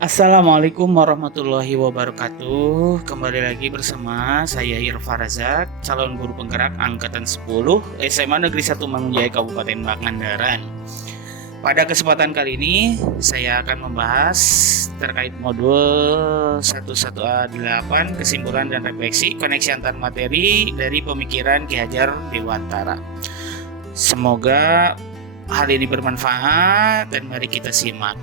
Assalamualaikum warahmatullahi wabarakatuh. Kembali lagi bersama saya Irfa Razak, calon guru penggerak angkatan 10 SMA Negeri 1 Mangunjaya Kabupaten Pangandaran. Pada kesempatan kali ini saya akan membahas terkait modul 11A8 kesimpulan dan refleksi koneksi antar materi dari pemikiran Ki Hajar Dewantara. Semoga hal ini bermanfaat dan mari kita simak.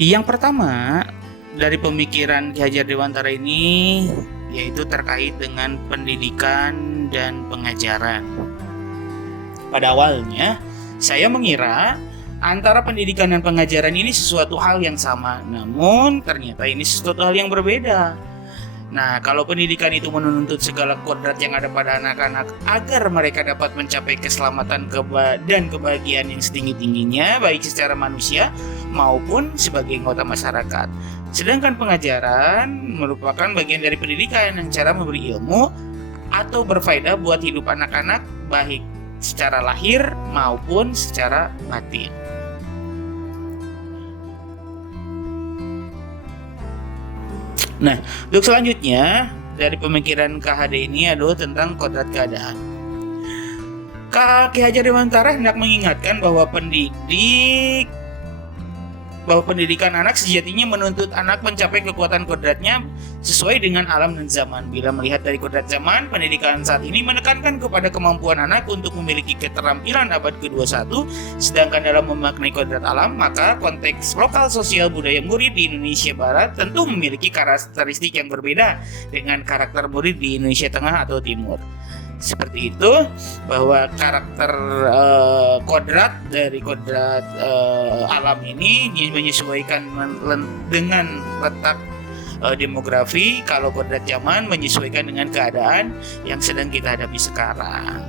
Yang pertama dari pemikiran Ki Hajar Dewantara ini yaitu terkait dengan pendidikan dan pengajaran. Pada awalnya saya mengira antara pendidikan dan pengajaran ini sesuatu hal yang sama, namun ternyata ini sesuatu hal yang berbeda. Nah, kalau pendidikan itu menuntut segala kodrat yang ada pada anak-anak agar mereka dapat mencapai keselamatan dan kebahagiaan yang setinggi-tingginya, baik secara manusia maupun sebagai anggota masyarakat. Sedangkan pengajaran merupakan bagian dari pendidikan yang cara memberi ilmu atau berfaedah buat hidup anak-anak, baik secara lahir maupun secara batin. Nah, untuk selanjutnya dari pemikiran KHD ini adalah tentang kodrat keadaan. Ki Hajar Dewantara hendak mengingatkan bahwa pendidikan anak sejatinya menuntut anak mencapai kekuatan kodratnya sesuai dengan alam dan zaman. Bila melihat dari kodrat zaman, pendidikan saat ini menekankan kepada kemampuan anak untuk memiliki keterampilan abad ke-21, sedangkan dalam memaknai kodrat alam, maka konteks lokal sosial budaya murid di Indonesia Barat tentu memiliki karakteristik yang berbeda dengan karakter murid di Indonesia Tengah atau Timur. Seperti itu, bahwa karakter kodrat dari kodrat alam ini menyesuaikan dengan letak demografi, kalau kodrat zaman menyesuaikan dengan keadaan yang sedang kita hadapi sekarang.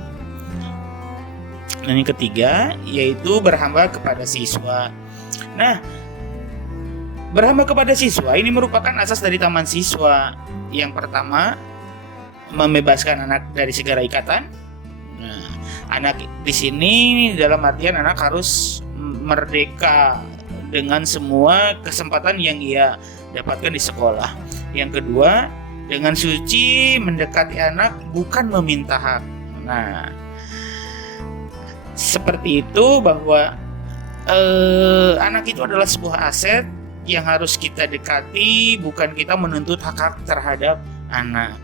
Dan yang ketiga yaitu berhamba kepada siswa. Nah, berhamba kepada siswa ini merupakan asas dari taman siswa. Yang pertama, membebaskan anak dari segala ikatan. Nah, anak di sini dalam artian anak harus merdeka dengan semua kesempatan yang ia dapatkan di sekolah. Yang kedua, dengan suci mendekati anak bukan meminta hak. Nah, seperti itu bahwa anak itu adalah sebuah aset yang harus kita dekati, bukan kita menuntut hak-hak terhadap anak.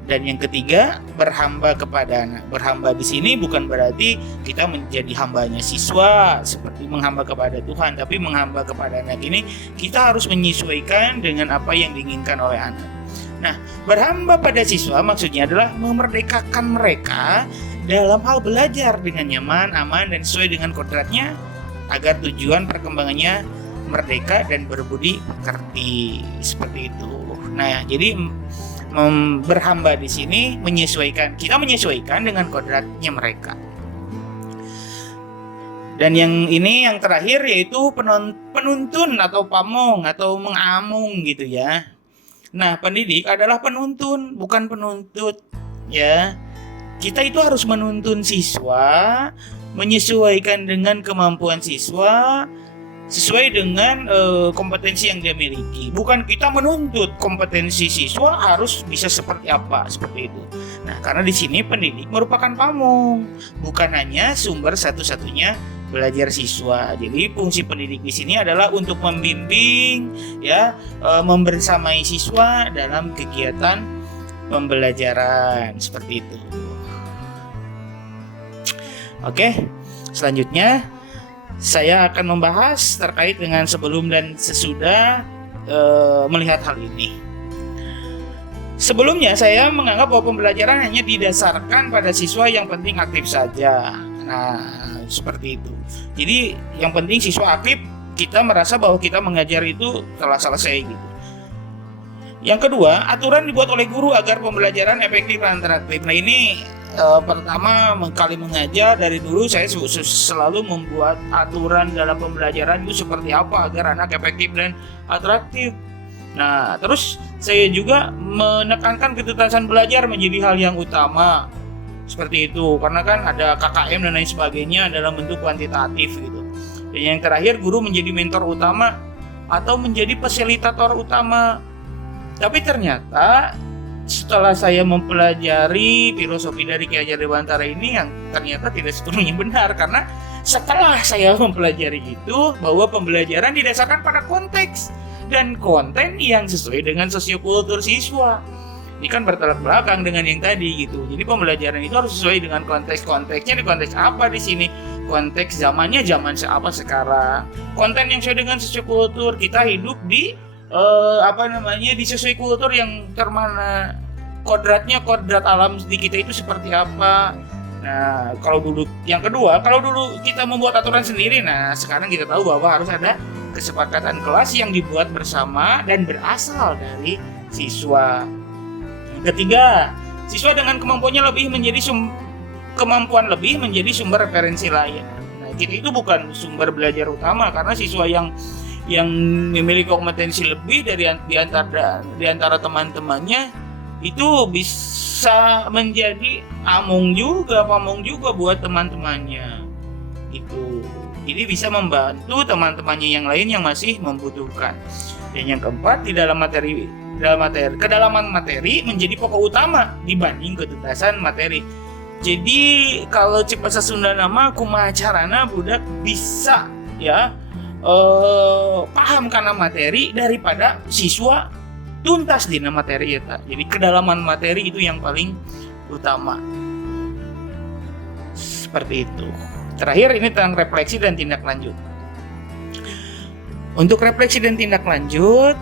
Dan yang ketiga, berhamba kepada anak. Berhamba di sini bukan berarti kita menjadi hambanya siswa seperti menghamba kepada Tuhan, tapi menghamba kepada anak ini kita harus menyesuaikan dengan apa yang diinginkan oleh anak. Nah, berhamba pada siswa maksudnya adalah memerdekakan mereka dalam hal belajar dengan nyaman, aman, dan sesuai dengan kodratnya agar tujuan perkembangannya merdeka dan berbudi pekerti. Seperti itu. Nah, jadi berhamba di sini kita menyesuaikan dengan kodratnya mereka. Dan yang terakhir yaitu penuntun atau pamong atau mengamung gitu ya. Nah, pendidik adalah penuntun, bukan penuntut ya. Kita itu harus menuntun siswa menyesuaikan dengan kemampuan siswa, sesuai dengan kompetensi yang dia miliki. Bukan kita menuntut kompetensi siswa harus bisa seperti apa, seperti itu. Nah, karena di sini pendidik merupakan pamong, bukan hanya sumber satu-satunya belajar siswa. Jadi fungsi pendidik di sini adalah untuk membimbing, ya, membersamai siswa dalam kegiatan pembelajaran seperti itu. Oke, selanjutnya saya akan membahas terkait dengan sebelum dan sesudah melihat hal ini. Sebelumnya saya menganggap bahwa pembelajaran hanya didasarkan pada siswa yang penting aktif saja. Nah, seperti itu. Jadi yang penting siswa aktif, kita merasa bahwa kita mengajar itu telah selesai gitu. Yang kedua, aturan dibuat oleh guru agar pembelajaran efektif dan interaktif. Nah, ini pertama kali mengajar dari dulu saya selalu membuat aturan dalam pembelajaran itu seperti apa agar anak efektif dan atraktif. Nah, terus saya juga menekankan ketuntasan belajar menjadi hal yang utama. Seperti itu, karena kan ada KKM dan lain sebagainya dalam bentuk kuantitatif gitu. Dan yang terakhir, guru menjadi mentor utama atau menjadi fasilitator utama. Tapi ternyata setelah saya mempelajari filosofi dari Ki Hajar Dewantara ini, yang ternyata tidak sepenuhnya benar, karena setelah saya mempelajari itu, bahwa pembelajaran didasarkan pada konteks dan konten yang sesuai dengan sosiokultur siswa. Ini kan bertolak belakang dengan yang tadi gitu. Jadi pembelajaran itu harus sesuai dengan konteks-konteksnya. Di konteks apa di sini? Konteks zamannya zaman apa sekarang. Konten yang sesuai dengan sosiokultur. Kita hidup di di sosiokultur yang termana, kodratnya, kodrat alam di kita itu seperti apa. Nah, kalau dulu kita membuat aturan sendiri, nah sekarang kita tahu bahwa harus ada kesepakatan kelas yang dibuat bersama dan berasal dari siswa. Yang ketiga, siswa dengan kemampuan lebih menjadi sumber referensi lain. Nah, kita itu bukan sumber belajar utama, karena siswa yang memiliki kompetensi lebih di antara teman-temannya itu bisa menjadi pamong juga buat teman-temannya itu. Jadi bisa membantu teman-temannya yang lain yang masih membutuhkan. Dan yang keempat, kedalaman materi menjadi pokok utama dibanding ketuntasan materi. Jadi kalau cek bahasa Sunda nama kumaha carana budak bisa paham karena materi daripada siswa tuntas di materi ya. Jadi kedalaman materi itu yang paling utama. Seperti itu. Terakhir ini tentang refleksi dan tindak lanjut. Untuk refleksi dan tindak lanjut,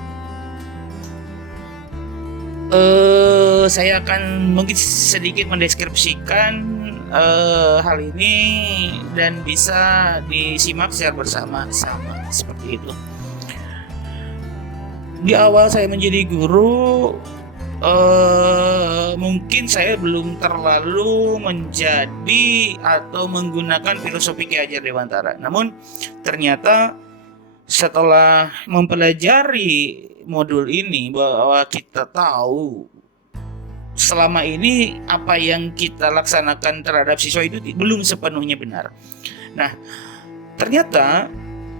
saya akan mungkin sedikit mendeskripsikan hal ini dan bisa disimak secara bersama-sama seperti itu. Di awal saya menjadi guru, mungkin saya belum terlalu menjadi atau menggunakan filosofi Ki Hajar Dewantara. Namun ternyata setelah mempelajari modul ini, bahwa kita tahu selama ini apa yang kita laksanakan terhadap siswa itu belum sepenuhnya benar. Nah, ternyata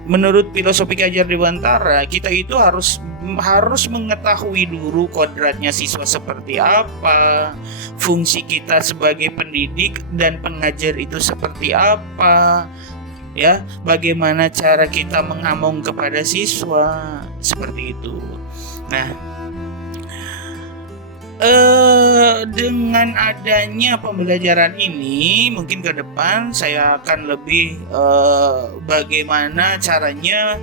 menurut filosofi Ki Hajar Dewantara, kita itu harus mengetahui dulu kodratnya siswa seperti apa, fungsi kita sebagai pendidik dan pengajar itu seperti apa, ya, bagaimana cara kita mengamong kepada siswa, seperti itu. Nah, dengan adanya pembelajaran ini, mungkin ke depan saya akan lebih bagaimana caranya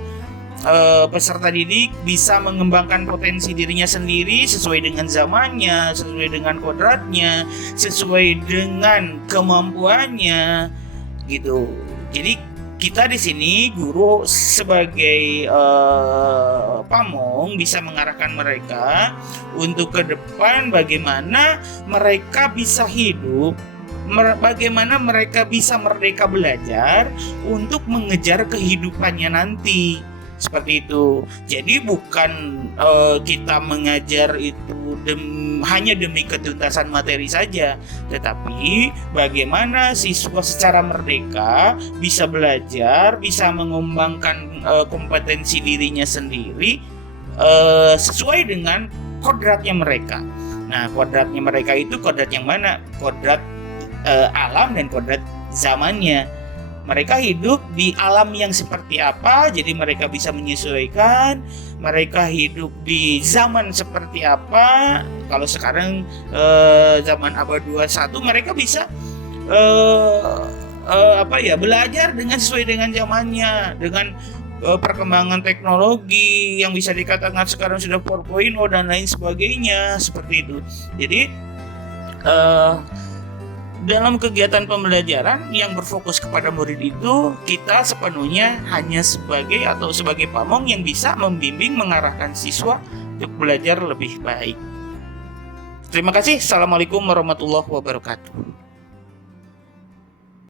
peserta didik bisa mengembangkan potensi dirinya sendiri sesuai dengan zamannya, sesuai dengan kodratnya, sesuai dengan kemampuannya, gitu. Jadi kita di sini guru sebagai pamong bisa mengarahkan mereka untuk ke depan bagaimana mereka bisa hidup, bagaimana mereka bisa merdeka belajar untuk mengejar kehidupannya nanti. Seperti itu. Jadi bukan kita mengajar itu hanya demi ketuntasan materi saja, tetapi bagaimana siswa secara merdeka bisa belajar, bisa mengembangkan kompetensi dirinya sendiri sesuai dengan kodratnya mereka. Nah, kodratnya mereka itu kodrat yang mana? Kodrat alam dan kodrat zamannya. Mereka hidup di alam yang seperti apa, jadi mereka bisa menyesuaikan. Mereka hidup di zaman seperti apa. Kalau sekarang zaman abad 21, mereka bisa belajar dengan sesuai dengan zamannya, dengan perkembangan teknologi yang bisa dikatakan sekarang sudah 4.0 dan lain sebagainya, seperti itu. Jadi dalam kegiatan pembelajaran yang berfokus kepada murid itu, kita sepenuhnya hanya sebagai pamong yang bisa membimbing, mengarahkan siswa untuk belajar lebih baik. Terima kasih. Assalamualaikum warahmatullahi wabarakatuh.